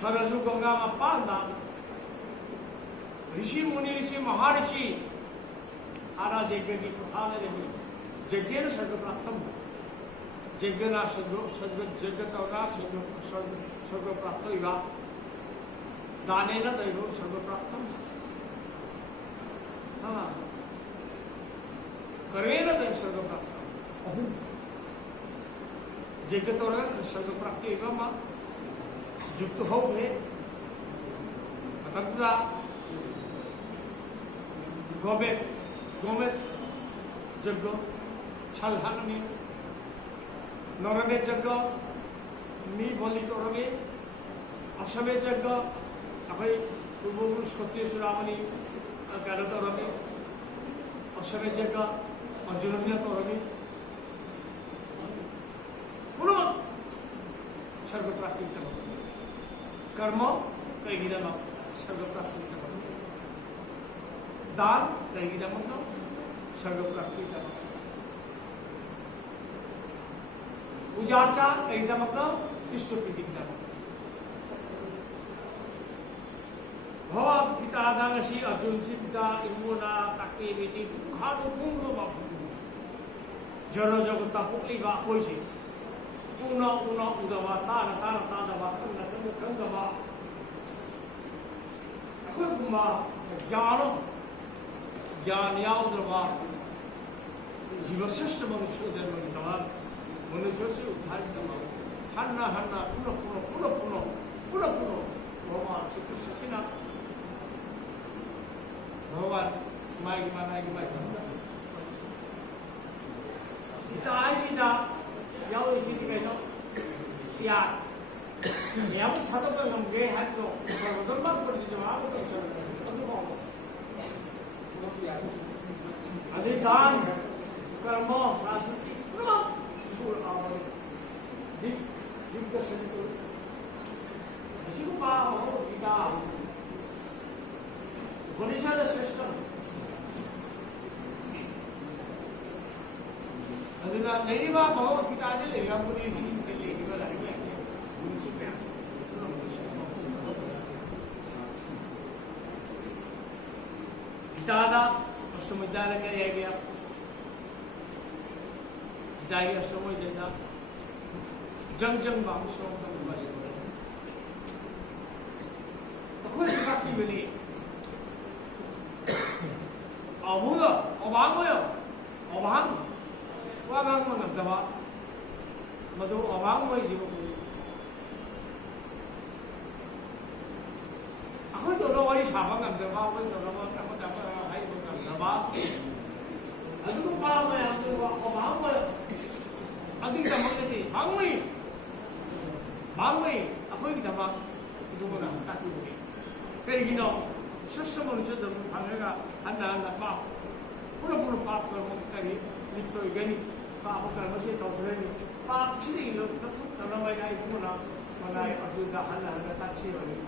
सरजू गंगा में पालना ऋषि मुनि ऋषि महर्षि आरा यज्ञ की प्रसाद यज्ञ स्वर्ग प्राप्त यज्ञ स्वर्ग प्राप्त दान दैव स्वर्ग प्राप्त कर्मेण दैव स्वर्ग प्राप्त यज्ञ स्वर्ग प्राप्ति युक्त हो गए गोमे यज्ञ छलहानी नरमे यज्ञ मी बलि तरमे असमे यज्ञ अखै पूर्वपुरुष क्षत्रिय सुरामणि काल तरमे असमे यज्ञ अर्जुन तरमे स्वर्ग प्राप्ति कर्म कैगिरम स्वर्ग प्राप्ति दान कैगिरम स्वर्ग प्राप्ति पूजार्चा कैगिरम कृष्ण प्रीति भगवद पिता दानसी अर्जुन जी पिता इमुना ताके बेटी दुखादो पूर्ण बाबू जड़ जगता पुकली बा कोई पूर्ण पूर्ण उदवा तान तान तादवा कन्न कन्न कंगवा अखुमा ज्ञान ज्ञान यावद्रवा जीवश्रेष्ठ मनुष्य जन्म निकला मनुष्य से उद्धारित हन्ना हन्ना पुनः पुनः पुनः पुनः पुनः पुनः भगवान श्री कृष्ण सिना भगवान माई मानाई माई ꯀꯌꯥꯃꯨꯛ ꯊꯥꯗꯣꯛꯄ ꯉꯝꯒꯦ ꯍꯥꯏꯕꯗꯣ ꯀꯔꯝꯕ ꯄꯨꯔꯤꯁꯨ ꯃꯥꯕꯨ ꯇꯧꯁꯜꯂꯛꯀꯅꯤ ꯑꯗꯨꯐꯥꯎ ꯑꯗꯩ ꯗꯥꯟ ꯀꯔꯃ ꯔꯥꯖꯅꯤꯇꯤ ꯄꯨꯝꯅꯃꯛ ꯁꯨꯔ ꯑꯥꯎꯔꯦ ꯗꯤꯛꯇꯦꯁꯟ ꯑꯁꯤꯒꯨꯝꯕ ꯃꯍꯧꯒꯤꯗ ꯒꯣꯔꯤꯁꯥꯗ ꯁꯤꯁꯇꯝ ꯑꯗꯨꯅ ꯂꯩꯔꯤꯕ ꯃꯍꯧꯒꯤꯗꯥꯗ ꯂꯩꯔꯤꯕ ꯄꯨꯂꯤꯁꯁꯤꯡꯁꯦ ꯂꯩꯔꯤꯕ ꯂꯥꯏꯔꯤꯛ ꯃꯌꯥꯝꯁꯦ ꯄꯨꯂꯤꯁꯁꯤꯡ ꯃꯌꯥꯝ गीतादा अष्टमोध्याय कहा गया गीता की अष्टमोध्याय जंग जंग बांसों का विभाजन तो कोई बाकी बनी अबूदा अबांग होयो अबांग वागांग मंगल दबा मधु अबांग होई जीवो अखोई तो लोग साबा ngam अखोई तो लोग अदुगु पाम है अदुगु अबांग है अदुगु दमगति बांगई अखोई की दमा अदुगु ना ताकि होगी करिगिनो ससमन से जब भागेगा अन्ना अन्ना पाप पूरा पाप कर्म करी लिप्तो गनी पाप कर्म से तो धरनी पाप सीधे लोग तो नमय गाय तुमना मनाय अदुगु हन्ना हन्ना ताक्षी होगी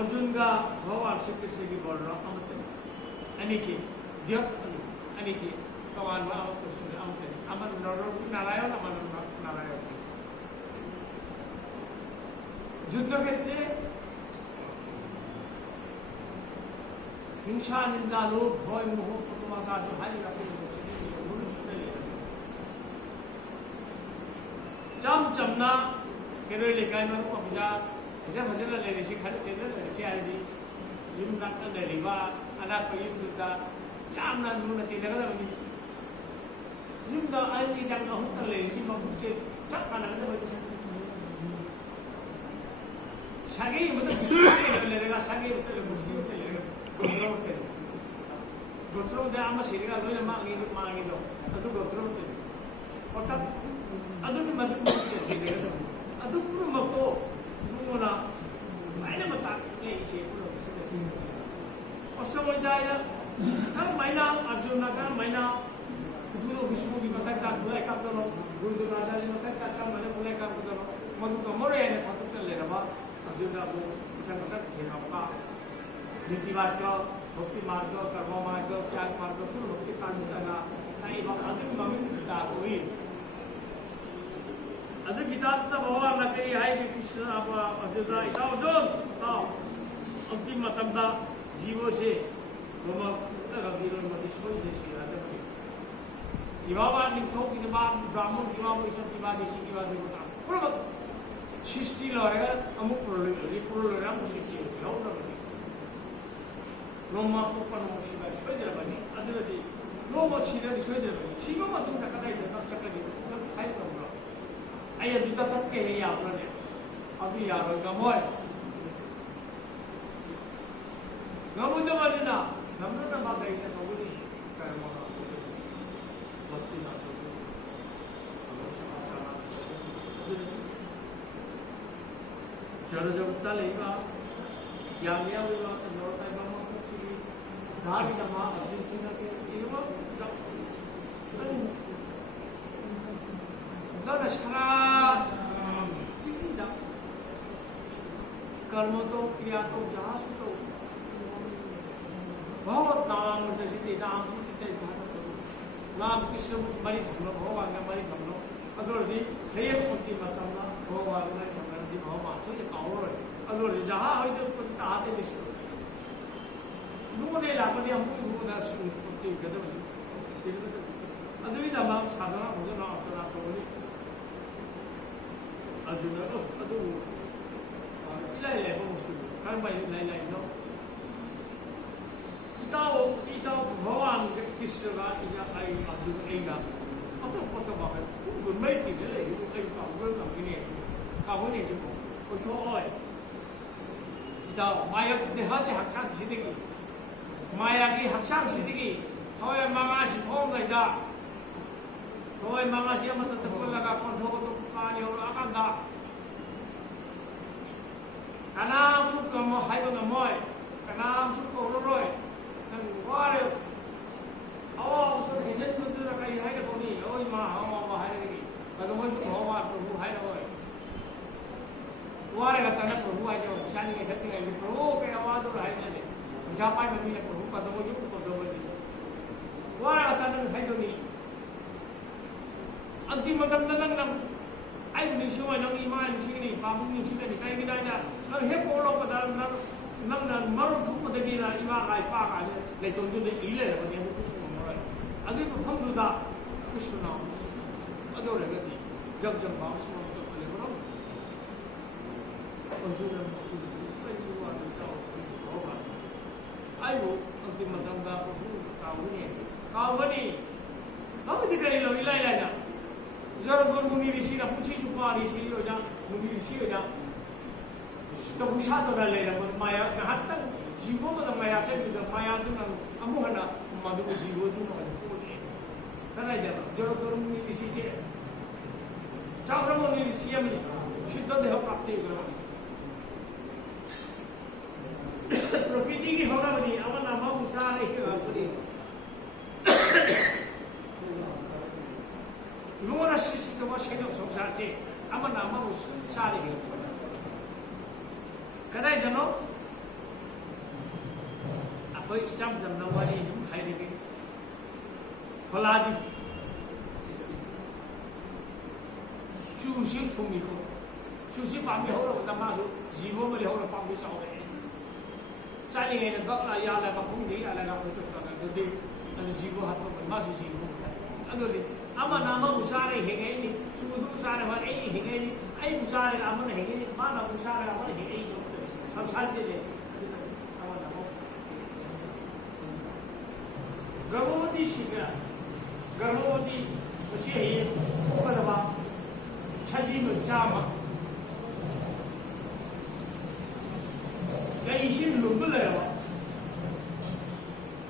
अर्जुन का भगवान श्री कृष्ण की बोल रहा अमृत अनिचे व्यर्थ अनिचे भगवान अमृत अमृत अमर नारायण अमर नारायण युद्ध क्षेत्र हिंसा निंदा लोभ भय मोह कुटुंबाचा जो हाय चम चमना केरोई लेकाय में अभिजा ऐसे भजन ले ऋषि खड़े चेंद्र ऋषि आदि युम नाक ने लिवा अनाप युम दुता याम ना नुन ती लगा दबनी युम दा आदि जंग हुत ले ऋषि मबुक से चक पाना ने बजे सागे मतलब ले लेगा सागे मतलब मुस्लिम ले लेगा गोत्रो दे आमा सिरिगा लोइना मांगी दो अदु गोत्रो ते अर्थात अदु की मदद से लेगा अदु पूर्ण मको नुना मायने मता ले इसे पूर्ण अष्टमोध्याय का मायना अर्जुन का मायना गुरु विष्णु की मता का बुलाई का तो गुरु राजा से मता का माने बुलाई का तो मधु का मोरे ने थातु चल ले रहा अर्जुन का वो मता थे आपका नीति मार्ग भक्ति मार्ग कर्म मार्ग त्याग मार्ग पूर्ण भक्ति का मिलना नहीं बात अदु ममिन पिता कोई अदु गीता भगवान ने कही है कि कृष्ण आप अर्जुन अर्जुन अंतिम मतमदा जीवो से रोम गंभीर मदिश्वरी जैसी आदमी इवावा निथो की बात ब्राह्मण इवावा इस विवाद इसी की बात होता पूरा सृष्टि लौरेगा अमुक प्रोलोरा सृष्टि होती है ना रोम को पर मुशिबा सोजर बनी अदुदी रोम सीधे सोजर बनी सीमा में तुम टकरा इधर सब चक्कर दी तो खाई करो आये दूता चक्के है आप लोग अभी यार गमोय गमुद्र वाली ना गमुद्र ना बात है क्या गमुद्र क्या माना भक्ति ना तो जड़ जगता लेगा यामिया विवाह तो नौका बामा को चीज़ धारी जमा अर्जेंटीना के इनमें दाना शरा कितना कर्म तो क्रिया तो जहाँ सुतो बहुत नाम जैसे नाम से नाम कृष्ण मरी समलो भगवान का मरी समलो अगर दी हेय पति मतमना भगवान का समरण दी भगवान सो ये कावरो अगर जहाँ हो जो पति आते विश्व 누구네 라고지 한 번도 누구나 수는 없지 그래도 아들이 남아 사다나 오늘 나왔잖아 또 우리 아들은 아도 이라이래 보고 강바이 라이라이노 이따 भगवान कृष्ण का इना आई अर्जुन एगा अतो बाबे 그 메이티네 이거 काव을 감기네 कावने 지고 어to 어이 이따 마약 대하시 학창 시대기 마약이 학창 시대기 더에 망아시 통과이다 Koi mga siya matatapol laga kontrol to kani ora akanda. Kanam suk mo hai ba moy. Kanam suk ko roi. Nang ware. Awa so hijen tu tu kai hai da boni. Oi ma hai da ki. Kado mo suk ho ma prabhu hai da oi. Ware ka tanah prabhu hai jo shani ke sati ngai prabhu ke awaz ur hai ne. Siapa yang memilih prabhu kado mo suk prabhu ni. Ware ka tanah hai do ni. Anti macam tenang nam, ay ni semua nam iman sini, pabung ni sini, kaya kita aja, nam hep orang pada nam marut tu pada kita iman kaya pak aja, lepas tu dia ilah pada dia tu orang. Adi pun tu dah, Krishna, ada orang kata, jam bawa semua tu boleh orang. Konsumen tu, perlu ada jauh, orang. Ayo, anti macam dah kau ni, kamu dikali lo ilah aja. जरूरत पर मुनी ऋषि ना पूछी चुका ऋषि हो जा मुनि ऋषि हो जा तो उषा तो ना ले रहा माया कहाँ तक जीवों में तो माया से भी तो माया तो ना अमुह ना माधु को जीवों तो ना बोले करना जाना जरूरत पर मुनि ऋषि से चावल मुनि ऋषि में शुद्ध देह प्राप्ति करो प्रकृति की होना बनी अब नाम उषा नहीं कर सकती Luar sisi tu masih hidup sungsar sih, apa nama mus sari hidup. Kadai jano, apa icam jam nawani hai lagi, koladi, susi thumi ko, susi pami hora kita masuk, jiwa meli hora pami sahur. Cari ni nak lah ya lah kapung ni, ala kapung tu kan, jadi ada jiwa hat masuk jiwa. Aduh ni, ama nama usare hengai ni, sudu usare mana hengai ni, ay usare ama na hengai ni, mana usare ama na hengai ni, सब साथ ले, ama nama. गर्भवती शिक्षा, गर्भवती उसे ही उकरवा, छजी में जामा, कहीं शिल लुबल है वो,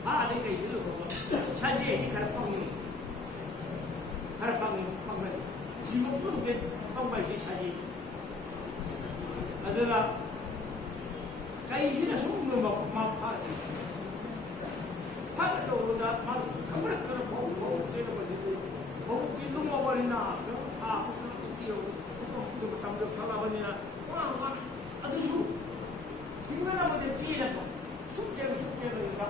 हाँ नहीं कहीं शिल लुबल, छजी ही कर पाऊंगी. हर पंग जीवन को उनके पंग में साजी अदला कई चीज़ सुन लो माप पाती तो उधर माप कमरे कर बहुत से तो बजे बहुत किलो मावरी ना आप तो बताओ जो साला बनी ना वहाँ अदुसु कितना ना बजे किए ना सुचे तो इनका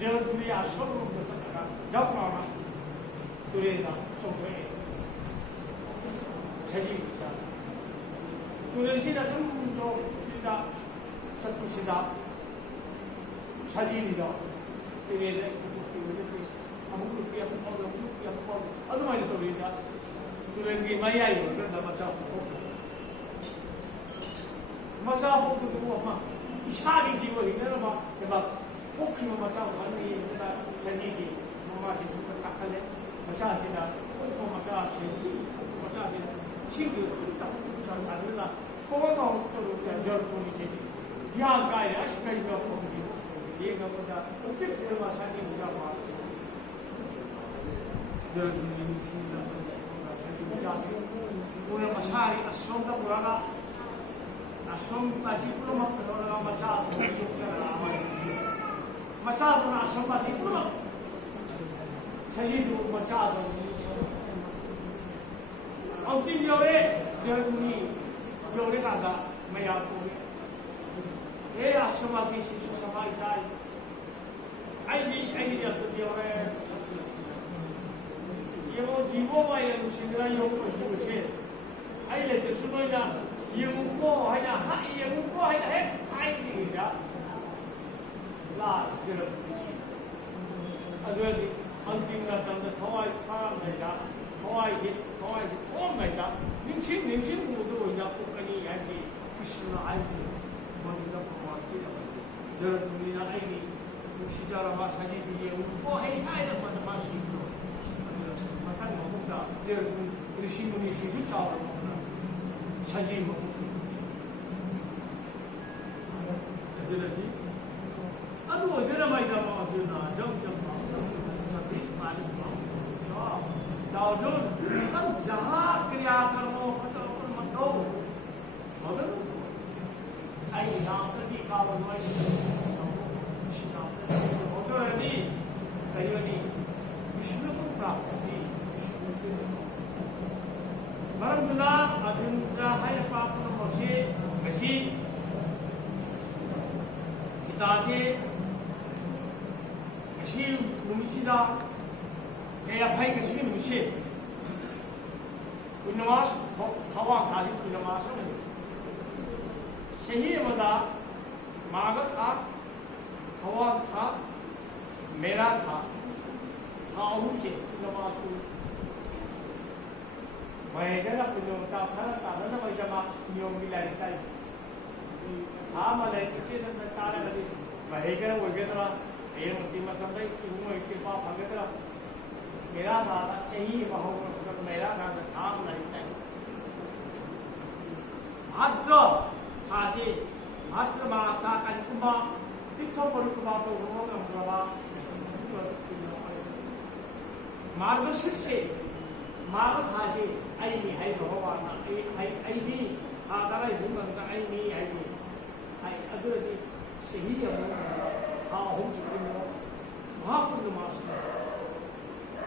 जरूर भी आश्रम में बस लगा जब ना तुरेगा सोफे छजी सा तुरेसी ना समझो सीधा सत्य सीधा छजी लिदा तुरेले हम लोग किया अदु माइल तो लिदा तुरेंगी माया ही बोल रहा मचा हो तो वो अपना इशारी जीवो ही ना बा जब पोखी में मचा हो नहीं ना छजी जी मामा से सुपर चाखले मचासीना कोई मचासीना ठीक है तब कुछ आसान है ना कोई तो जड़ को नीचे ध्यान का है अष्टकरी में आपको नीचे ये ना बता उनके फिर वासानी मुझा मार जड़ को नीचे ना मुझा पूरा मचारी अश्वम का पुराना अश्वम का जीवन में पुराना मचा मचा पुराना अश्वम का जीवन छजी तो मचा दो अंतिम योरे जर्मनी योरे का दा मैं आपको ये आश्रमाती शिशु समाज चाय आई जब तो योरे ये वो जीवो में ये शिंगरा योग को जीव से आई लेते सुनो या ये मुको है ना हाँ ये मुको है ना है आई नहीं जा ला जर्मनी अद्वैत अंतिम का तंत्र थोड़ा सारा नहीं था थोड़ा नहीं था निश्चित मुद्दों को जब को कहीं है कि कृष्ण आई थी मंदिर भगवान की जरूरत नहीं आई नहीं उसी तरह बात सजी थी ये वो है ना मतलब सीख लो मतलब मुद्दा ये ऋषि मुनि शिशु चावल सजी मुद्दा अदलती अदो अदला माइदा मादुना जब ꯌꯥꯝꯅꯗꯤ ꯀꯥꯕ ꯅꯣꯏꯁꯤ ꯑꯗꯨꯅꯗꯤ ꯀꯩꯅꯣꯅꯤ ꯕꯤꯁ꯭ꯅꯨꯕꯨ ꯄ꯭ꯔꯥꯞꯇꯤ ꯃꯔꯝꯗꯨꯅ ꯑꯔꯖꯨꯟꯗ ꯍꯥꯏꯔꯛꯄ ꯄꯨꯝꯅꯃꯛꯁꯤ ꯉꯁꯤ ꯒꯤꯇꯥꯁꯤ ꯉꯁꯤ ꯅꯨꯃꯤꯠꯁꯤꯗ ꯀꯌꯥ ꯐꯩ ꯉꯁꯤꯒꯤ ꯅꯨꯃꯤꯠꯁꯤ ꯄꯨꯔꯅꯤꯃꯥꯁ ꯊꯋꯥꯟ ꯊꯥꯁꯤ ꯄꯨꯔꯅꯤꯃꯥꯁ ꯑꯃꯅꯤ ꯆꯍꯤ ꯑꯃꯗ ꯃꯥꯘ ꯊꯥ ꯊꯋꯥꯟ ꯊꯥ ꯃꯦꯔꯥ ꯊꯥ ꯑꯍꯨꯝꯁꯤ ꯄꯨꯔꯅꯤꯃꯥꯁ ꯃꯍꯩꯒꯅ ꯄꯨꯔꯅꯤꯃꯥ ꯐꯅ ꯇꯥꯅꯅꯕꯒꯤꯗꯃꯛ ꯅꯤꯌꯣꯝꯒꯤ ꯂꯥꯏꯔꯤꯛ ꯇꯥꯏ ꯊꯥ ꯑꯃ ꯂꯥꯏꯔꯤꯛ ꯏꯆꯦꯗ ꯇꯥꯔꯒꯗꯤ ꯃꯍꯩꯒꯅ ꯑꯣꯏꯒꯗ꯭ꯔꯥ ꯍꯌꯦꯡ ꯃꯇꯝꯗ ꯏꯃꯨꯡ ꯏꯄꯥ ꯐꯪꯒꯗ꯭ꯔꯥ मेरा दादा चाहिए बहुत मेरा दादा था नहीं चाहिए भाद्र थाजी भाद्र मासा कंकुमा तीर्थो परुकुमा तो रोग अम्रवा मार्गशीर्ष मार्ग थाजी आई नहीं है भगवान आई नहीं आधा ही भूमंगा आई नहीं आई अदुरदी सही हाँ हो चुके हैं महापुण्य मास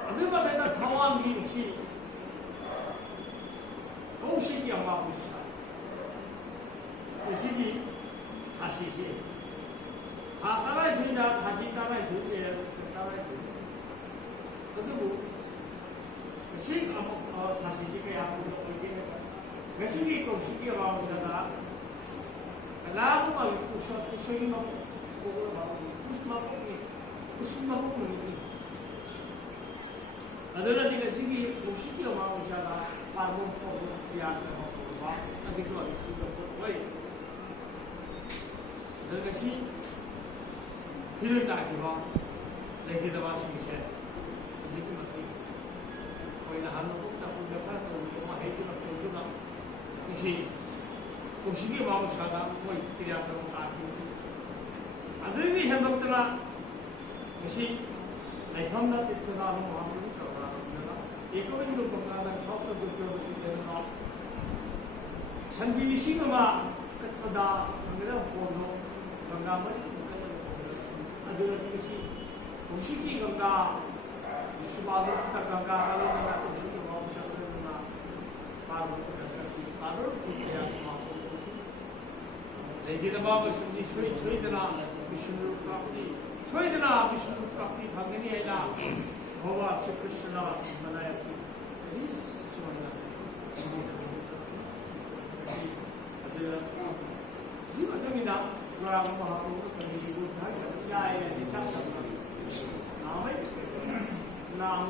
अदुमतैदा थवांगी सी कौशिकी अमावस्या इसीकी थासी से थासाराय धुना थाजी ताराय धुने ताराय धुने अदुबु इसी थासी के आपको कोई इसीकी कौशिकी अमावस्या लाभ में उसोई में उसमा को अदुरदी गसिगी कौशिकी अमावस्या पार्वम को याद रखो अधिक वही अदुगसी फिर ताकिबा लेकिन दवा सिंसे अधिक मत कोई ना हानो को ता पुण्य फल को वहाँ है कि मत तो ना इसी कौशिकी अमावस्या कोई क्रिया करो ताकि अदुरदी हम लोग तला इसी लाइफम ना तितना हम वहाँ एक बिंदु पंगाला सबसे दुर्योग देना संजीविशी नमा कत्पदा मेरा फोनो गंगा मरी अदुरती कौशिकी गंगा विश्वबादो तक गंगा आलो ना कौशिकी मावसा करना पार्वती पार्वती की आत्मा लेकिन बाबा संजी सोई देना विष्णु प्राप्ति सोई देना विष्णु प्राप्ति भागनी है ना भगवा श्री कृष्ण बनाया जीवना ग्राम महाप्रभु नाम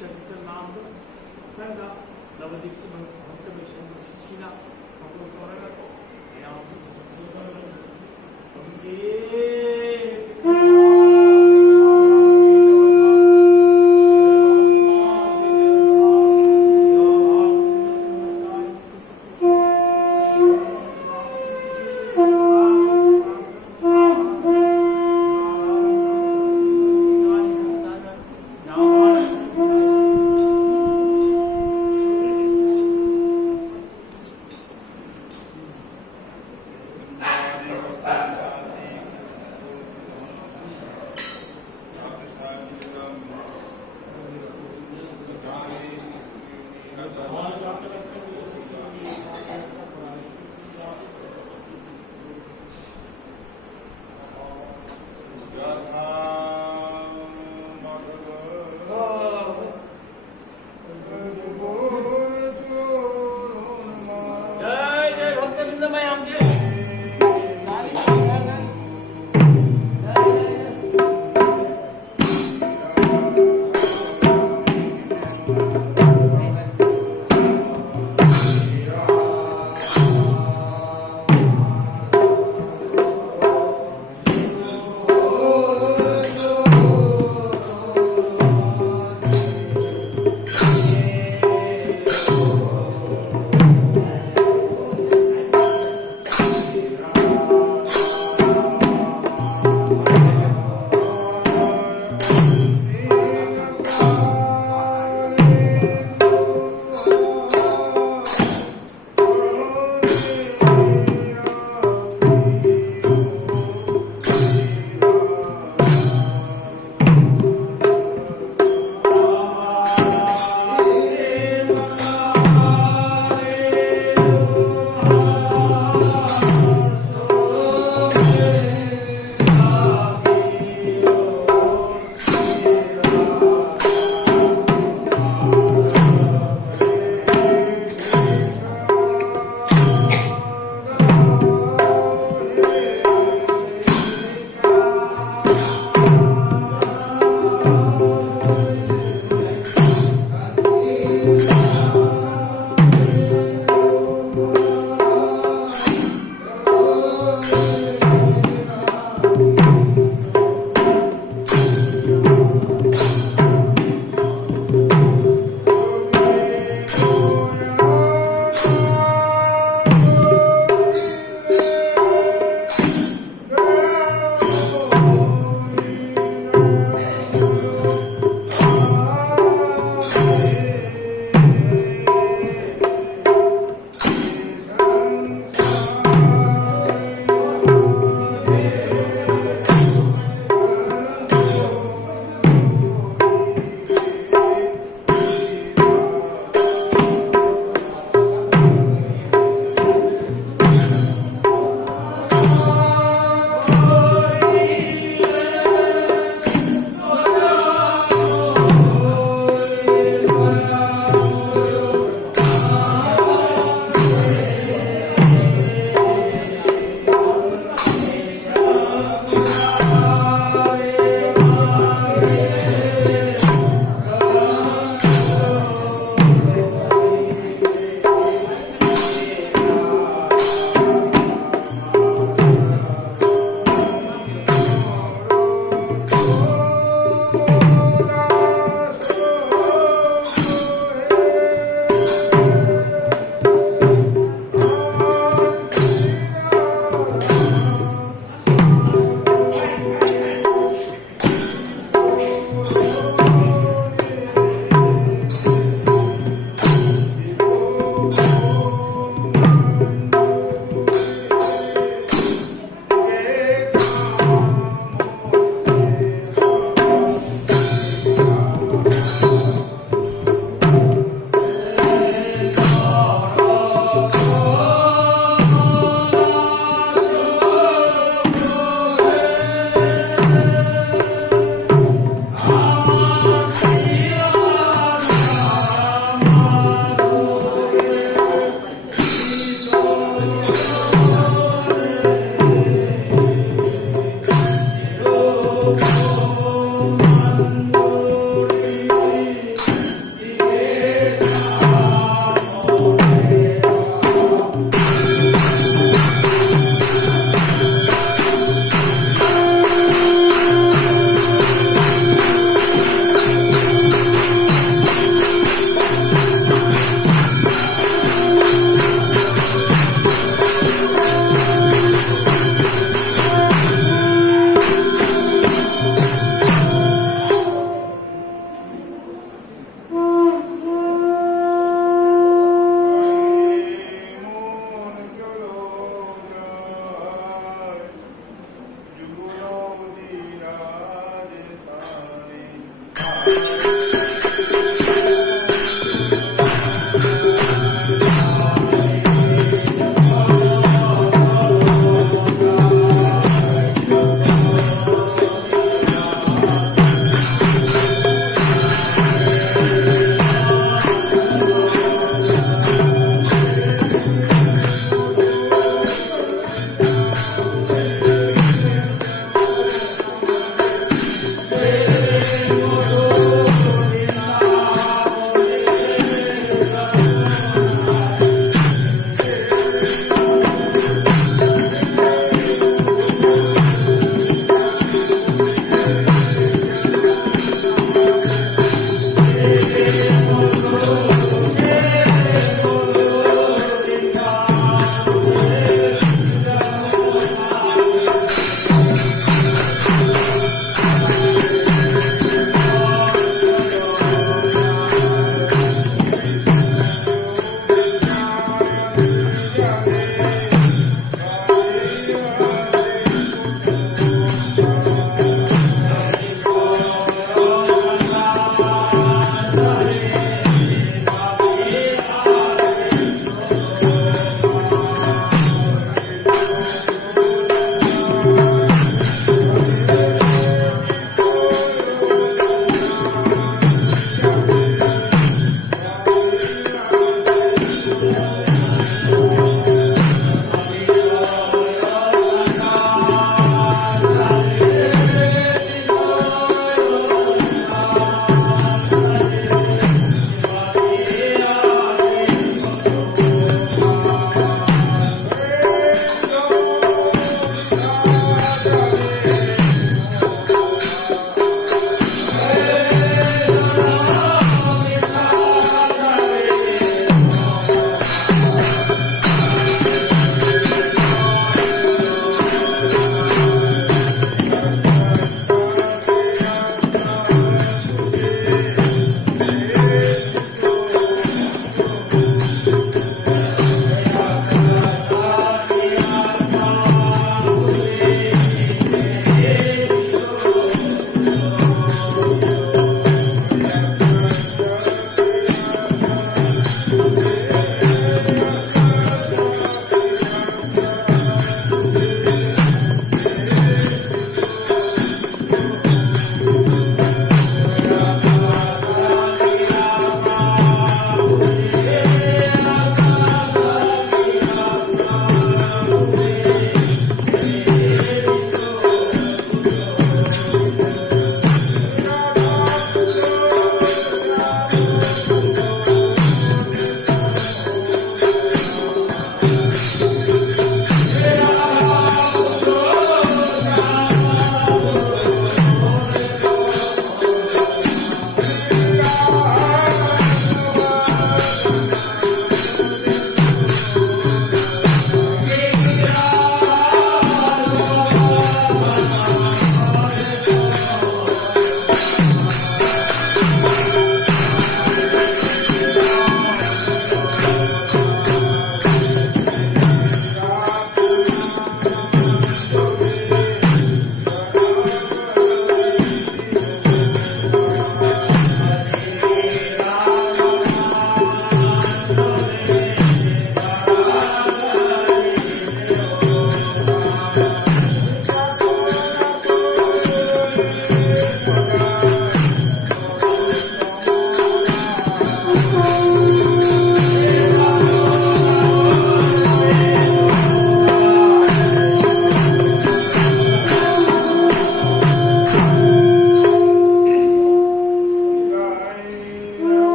शक्ति नाम नवदीप भक्त